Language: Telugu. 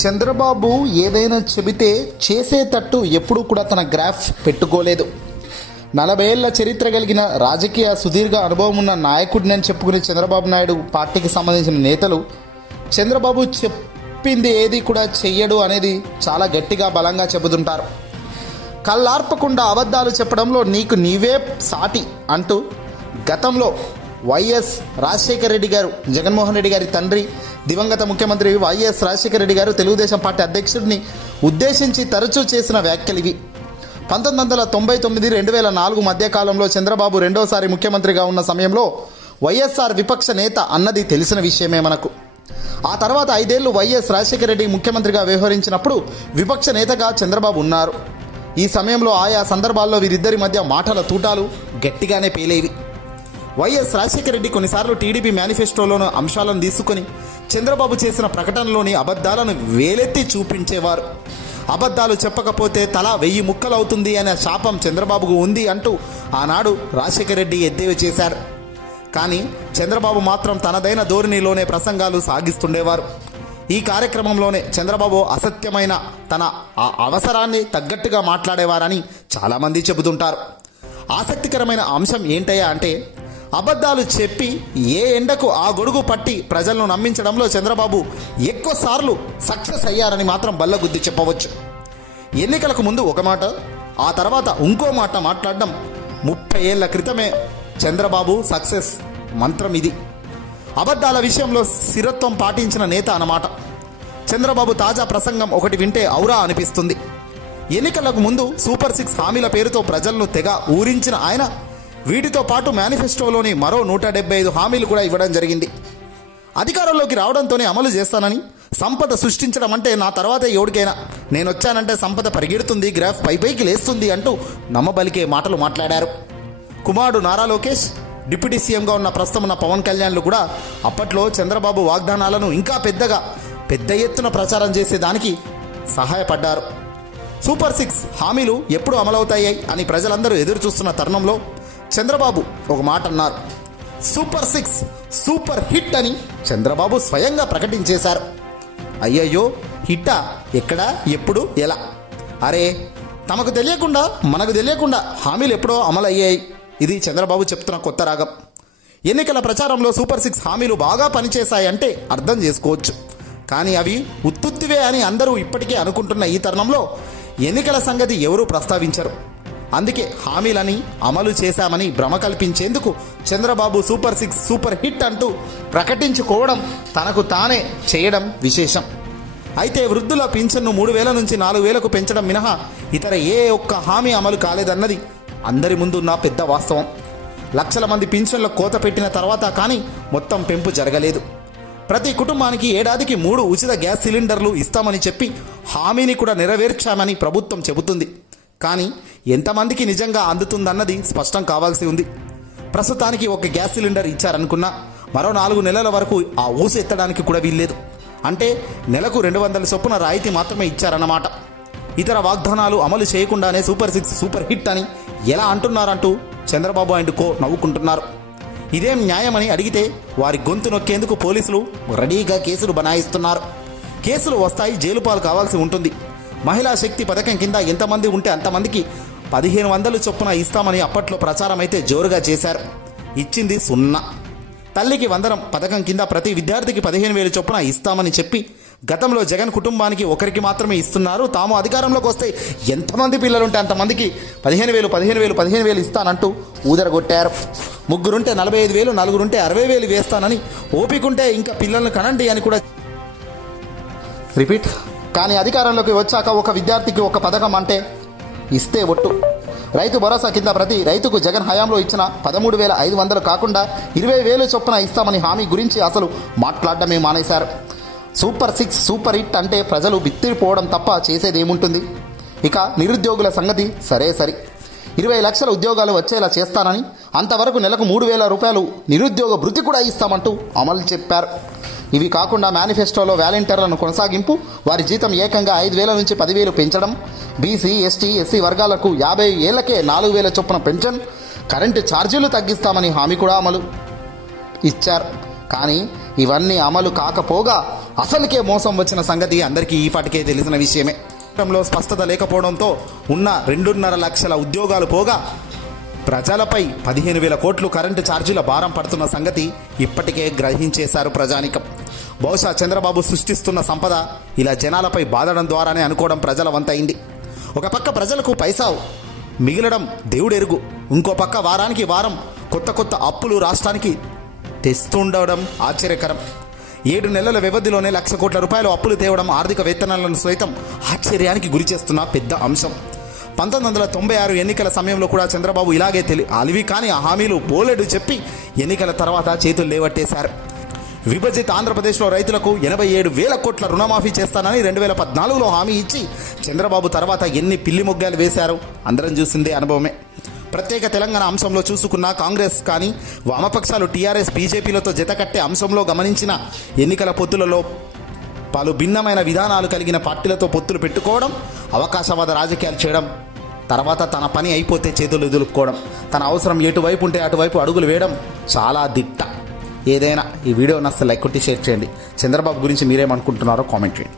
చంద్రబాబు ఏదైనా చెబితే చేసేటట్టు ఎప్పుడూ కూడా తన గ్రాఫ్ పెట్టుకోలేదు. 40 ఏళ్ల చరిత్ర కలిగిన రాజకీయ సుదీర్ఘ అనుభవం ఉన్న నాయకుడిని అని చెప్పుకునే చంద్రబాబు నాయుడు పార్టీకి సంబంధించిన నేతలు చంద్రబాబు చెప్పింది ఏది కూడా చెయ్యడు అనేది చాలా గట్టిగా బలంగా చెబుతుంటారు. కళ్ళార్పకుండా అబద్ధాలు చెప్పడంలో నీకు నీవే సాటి అంటూ గతంలో వైఎస్ రాజశేఖర రెడ్డి గారు, జగన్మోహన్ రెడ్డి గారి తండ్రి, దివంగత ముఖ్యమంత్రి వైఎస్ రాజశేఖర రెడ్డి గారు తెలుగుదేశం పార్టీ అధ్యక్షుడిని ఉద్దేశించి తరచూ చేసిన వ్యాఖ్యలు ఇవి. 1999-2004 మధ్యకాలంలో చంద్రబాబు రెండోసారి ముఖ్యమంత్రిగా ఉన్న సమయంలో వైఎస్ఆర్ విపక్ష నేత అన్నది తెలిసిన విషయమే మనకు. ఆ తర్వాత 5 ఏళ్లు వైఎస్ రాజశేఖర రెడ్డి ముఖ్యమంత్రిగా వ్యవహరించినప్పుడు విపక్ష నేతగా చంద్రబాబు ఉన్నారు. ఈ సమయంలో ఆయా సందర్భాల్లో వీరిద్దరి మధ్య మాటల తూటాలు గట్టిగానే పేలేవి. వైఎస్ రాజశేఖర రెడ్డి కొన్నిసార్లు టీడీపీ మేనిఫెస్టోలోని అంశాలను తీసుకొని చంద్రబాబు చేసిన ప్రకటనలోని అబద్ధాలను వేలెత్తి చూపించేవారు. అబద్ధాలు చెప్పకపోతే తల 1000 ముక్కలవుతుంది అనే శాపం చంద్రబాబుకు ఉంది అంటూ ఆనాడు రాజశేఖర రెడ్డి ఎద్దేవా చేశారు. కానీ చంద్రబాబు మాత్రం తనదైన ధోరణిలోనే ప్రసంగాలు సాగిస్తుండేవారు. ఈ కార్యక్రమంలోనే చంద్రబాబు అసత్యమైన తన అవసరాన్ని తగ్గట్టుగా మాట్లాడేవారని చాలామంది చెబుతుంటారు. ఆసక్తికరమైన అంశం ఏంటయ్యా అంటే, అబద్ధాలు చెప్పి ఏ ఎండకు ఆ గొడుగు పట్టి ప్రజలను నమ్మించడంలో చంద్రబాబు ఎక్కువసార్లు సక్సెస్ అయ్యారని మాత్రం బల్లగుద్ది చెప్పవచ్చు. ఎన్నికలకు ముందు ఒక మాట, ఆ తర్వాత ఇంకో మాట మాట్లాడడం 30 ఏళ్ల క్రితమే చంద్రబాబు సక్సెస్ మంత్రం ఇది. అబద్ధాల విషయంలో స్థిరత్వం పాటించిన నేత అన్నమాట. చంద్రబాబు తాజా ప్రసంగం ఒకటి వింటే ఔరా అనిపిస్తుంది. ఎన్నికలకు ముందు సూపర్ 6 హామీల పేరుతో ప్రజలను తెగ ఊరించిన ఆయన వీటితో పాటు మేనిఫెస్టోలోని మరో 175 హామీలు కూడా ఇవ్వడం జరిగింది. అధికారంలోకి రావడంతోనే అమలు చేస్తానని, సంపద సృష్టించడం అంటే నా తర్వాతే ఎవరికైనా, నేను వచ్చానంటే సంపద పరిగెడుతుంది, గ్రాఫ్ పైకి లేస్తుంది అంటూ నమ్మబలికే మాటలు మాట్లాడారు. కుమారుడు నారా లోకేష్, డిప్యూటీ సీఎంగా ఉన్న ప్రస్తుతం ఉన్న పవన్ కళ్యాణ్లు కూడా అప్పట్లో చంద్రబాబు వాగ్దానాలను ఇంకా పెద్ద ఎత్తున ప్రచారం చేసేదానికి సహాయపడ్డారు. సూపర్ 6 హామీలు ఎప్పుడు అమలవుతాయి అని ప్రజలందరూ ఎదురు చూస్తున్న తరుణంలో చంద్రబాబు ఒక మాట అన్నారు. సూపర్ 6 సూపర్ హిట్ అని చంద్రబాబు స్వయంగా ప్రకటించేశారు. అయ్యయ్యో, హిట్టా? ఎక్కడ, ఎప్పుడు, ఎలా? అరే, తమకు తెలియకుండా మనకు తెలియకుండా హామీలు ఎప్పుడో అమలయ్యాయి. ఇది చంద్రబాబు చెప్తున్న కొత్త రాగం. ఎన్నికల ప్రచారంలో సూపర్ 6 హామీలు బాగా పనిచేశాయంటే అర్థం చేసుకోవచ్చు. కానీ అవి ఉత్తుత్తివే అని అందరూ ఇప్పటికే అనుకుంటున్న ఈ తరుణంలో ఎన్నికల సంగతి ఎవరూ ప్రస్తావించరు. అందుకే హామీలని అమలు చేశామని భ్రమ కల్పించేందుకు చంద్రబాబు సూపర్ 6 సూపర్ హిట్ అంటూ ప్రకటించుకోవడం, తనకు తానే చేయడం విశేషం. అయితే వృద్ధుల పింఛన్ను 3000 నుంచి 4000కు పెంచడం మినహా ఇతర ఏ ఒక్క హామీ అమలు కాలేదన్నది అందరి ముందున్న పెద్ద వాస్తవం. లక్షల మంది పింఛన్ల కోత పెట్టిన తర్వాత కానీ మొత్తం పెంపు జరగలేదు. ప్రతి కుటుంబానికి ఏడాదికి 3 ఉచిత గ్యాస్ సిలిండర్లు ఇస్తామని చెప్పి హామీని కూడా నెరవేర్చామని ప్రభుత్వం చెబుతుంది. కానీ ఎంతమందికి నిజంగా అందుతుందన్నది స్పష్టం కావాల్సి ఉంది. ప్రస్తుతానికి ఒక గ్యాస్ సిలిండర్ ఇచ్చారనుకున్నా మరో 4 నెలల వరకు ఆ ఊసు ఎత్తడానికి కూడా వీల్లేదు. అంటే నెలకు 200 చొప్పున రాయితీ మాత్రమే ఇచ్చారన్నమాట. ఇతర వాగ్దానాలు అమలు చేయకుండానే సూపర్ 6 సూపర్ హిట్ అని ఎలా అంటున్నారంటూ చంద్రబాబు అండ్ కో నవ్వుకుంటున్నారు. ఇదేం న్యాయమని అడిగితే వారి గొంతు నొక్కేందుకు పోలీసులు రెడీగా కేసులు బనాయిస్తున్నారు. కేసులు వస్తాయి, జైలు పాలు కావాల్సి ఉంటుంది. మహిళా శక్తి పథకం కింద ఎంతమంది ఉంటే అంతమందికి 1500 చొప్పున ఇస్తామని అప్పట్లో ప్రచారం అయితే జోరుగా చేశారు. ఇచ్చింది 0. తల్లికి వందనం పథకం కింద ప్రతి విద్యార్థికి 15,000 చొప్పున ఇస్తామని చెప్పి గతంలో జగన్ కుటుంబానికి ఒకరికి మాత్రమే ఇస్తున్నారు. తాము అధికారంలోకి వస్తే ఎంతమంది పిల్లలుంటే అంతమందికి 15,000 ఇస్తానంటూ ఊదరగొట్టారు. 3 ఉంటే 45,000, 4 ఉంటే 60,000 వేస్తానని, ఓపికంటే ఇంకా పిల్లల్ని కనండి అని కూడా రిపీట్. కానీ అధికారంలోకి వచ్చాక ఒక విద్యార్థికి ఒక పథకం అంటే ఇస్తే ఒట్టు. రైతు భరోసా కింద ప్రతి రైతుకు జగన్ హయాంలో ఇచ్చిన 13,500 కాకుండా 20,000 చొప్పున ఇస్తామని హామీ గురించి అసలు మాట్లాడడమే మానేశారు. సూపర్ 6 సూపర్ హిట్ అంటే ప్రజలు బిత్తిరిపోవడం తప్ప చేసేదేముంటుంది? ఇక నిరుద్యోగుల సంగతి సరే. 20 లక్షల ఉద్యోగాలు వచ్చేలా చేస్తానని, అంతవరకు నెలకు 3,000 రూపాయలు నిరుద్యోగ భృతి కూడా ఇస్తామంటూ అమలు చెప్పారు. ఇవి కాకుండా మేనిఫెస్టోలో వాలంటీర్లను కొనసాగింపు, వారి జీతం ఏకంగా 5,000 నుంచి 10,000 పెంచడం, బీసీ, ఎస్టీ, ఎస్సీ వర్గాలకు 50 ఏళ్లకే 4,000 చొప్పున పెన్షన్, కరెంటు ఛార్జీలు తగ్గిస్తామని హామీ కూడా అమలు ఇచ్చారు. కానీ ఇవన్నీ అమలు కాకపోగా అసలుకే మోసం వచ్చిన సంగతి అందరికీ ఈపాటికే తెలిసిన విషయమే. లో స్పష్టత లేకపోవడంతో ఉన్న 2.5 లక్షల ఉద్యోగాలు పోగా ప్రజలపై 15,000 కోట్లు కరెంటు ఛార్జీల భారం పడుతున్న సంగతి ఇప్పటికే గ్రహించేశారు ప్రజానికం. బహుశా చంద్రబాబు సృష్టిస్తున్న సంపద ఇలా జనాలపై బాధడం ద్వారానే అనుకోవడం ప్రజల వంతైంది. ఒక పక్క ప్రజలకు పైసా మిగిలడం దేవుడెరుగు, ఇంకో పక్క వారానికి వారం కొత్త అప్పులు రాష్ట్రానికి తెస్తుండడం ఆశ్చర్యకరం. 7 నెలల వ్యవధిలోనే 1,00,000 కోట్ల రూపాయలు అప్పులు తేవడం ఆర్థిక వేతనాలను సైతం ఆశ్చర్యానికి గురి చేస్తున్న పెద్ద అంశం. 1996 ఎన్నికల సమయంలో కూడా చంద్రబాబు ఇలాగే అలివి కాని హామీలు బోలెడు చెప్పి ఎన్నికల తర్వాత చేతులు లేవట్టేశారు. విభజిత ఆంధ్రప్రదేశ్లో రైతులకు 87,000 కోట్ల రుణమాఫీ చేస్తానని 2014లో హామీ ఇచ్చి చంద్రబాబు తర్వాత ఎన్ని పిల్లి మొగ్గాలు వేశారు అందరం చూసిందే అనుభవమే. ప్రత్యేక తెలంగాణ అంశంలో చూసుకున్న కాంగ్రెస్ కానీ వామపక్షాలు టీఆర్ఎస్ బీజేపీలతో జతకట్టే అంశంలో గమనించిన ఎన్నికల పొత్తులలో పలు భిన్నమైన విధానాలు కలిగిన పార్టీలతో పొత్తులు పెట్టుకోవడం, అవకాశవాద రాజకీయాలు చేయడం, తర్వాత తన పని అయిపోతే చేతులు దులుపుకోవడం, తన అవసరం ఎటువైపు ఉంటే అటువైపు అడుగులు వేయడం చాలా దిట్ట. ఏదైనా ఈ వీడియో నచ్చితే లైక్ కొట్టి షేర్ చేయండి. చంద్రబాబు గురించి మీరేమనుకుంటున్నారో కామెంట్ చేయండి.